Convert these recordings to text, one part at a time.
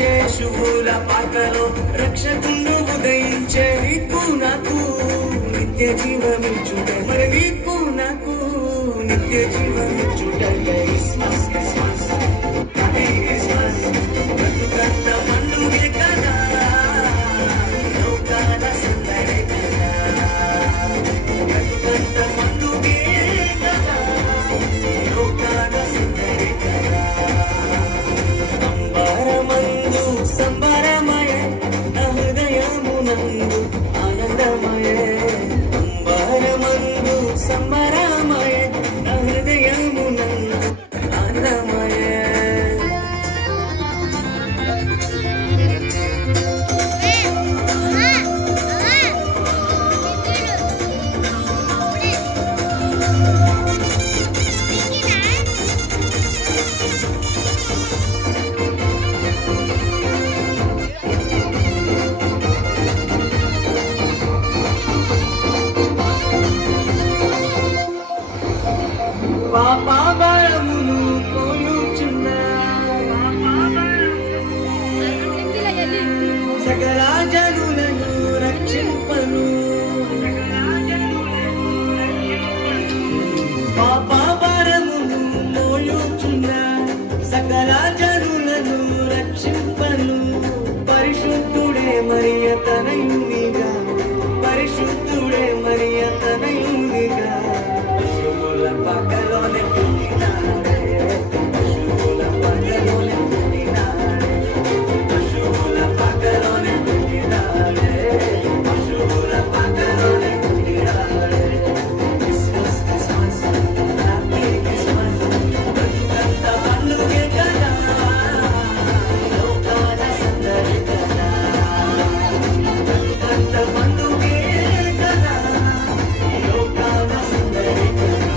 ఉదయించే శుభుల పాకలో రక్షకుండు ఉదయించే నీకు నాకు నిత్య జీవమిచ్చుట మరి నీకు నాకు నిత్య జీవమిచ్చుట క్రిస్మస్ క్రిస్మస్ హ్యాపీ క్రిస్మస్ బ్రతుకంత పండుగే కదా లోకాల సందడే కదా బ్రతుకంత పండుగే కదా లోకాల సందడే కదా అంబరమందు సంబరమయ నా హృదయమునందు ఆనందమయ అంబరమందు సంబరమయ నా హృదయమునందు ఆనందమయ పాపబలమును పోయుచున్న సకల జనులను రక్షింపను పాపబలమును పోయుచున్న సకల జనులను రక్షింపను పరిశుద్ధుడే మరియ తనయునిగా పరిశుద్ధుడే మరియ తనయునిగా పశువుల పక్కలోనే పుట్టినాడే పశువుల పక్కలోనే పుట్టినాడే పశువుల పక్కలోనే పుట్టినాడే పశువుల పక్కలోనే పుట్టినాడే క్రిస్మస్ క్రిస్మస్ హ్యాపీ క్రిస్మస్ బ్రతుకంత పండుగే కదా లోకాల సందడి కదా బ్రతుకంత పండుగే కదా లోకాల సందడి కదా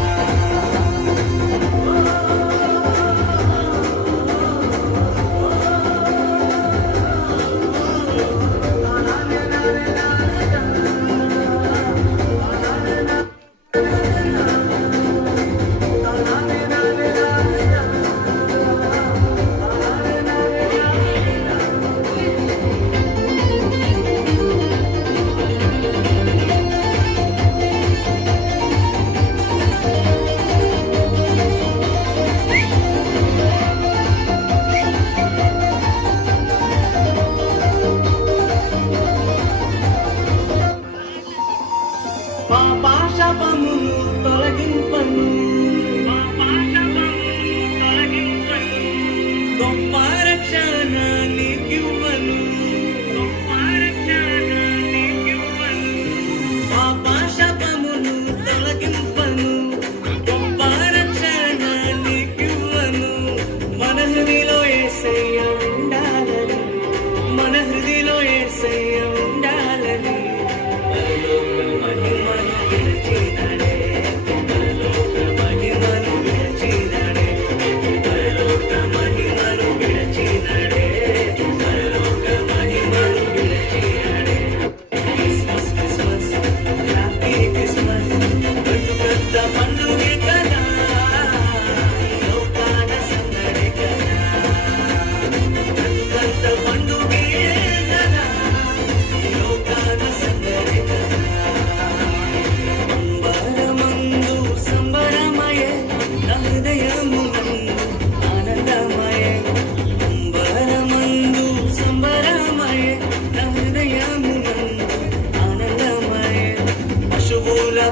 పాపమును తొలగింపను గొప్ప రక్షణ నీకివ్వను పాపమును తొలగింపను గొప్ప రక్షణ నీకివ్వను మన హృదిలో యేసయ్య ఉండాలని మన హృదిలో యేసయ్య ఉండాలని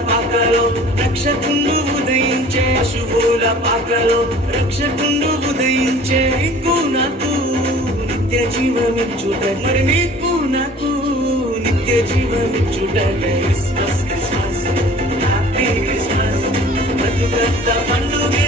పాకలో రక్షకుండు ఉదయించే శుభుల పాకలో రక్షకుండు ఉదయించే నీకు నాకు నిత్య జీవమిచ్చుట మరి నీకు నాకు నిత్య జీవమిచ్చుట క్రిస్మస్ క్రిస్మస్ హ్యాపీ క్రిస్మస్ బ్రతుకంత పండుగే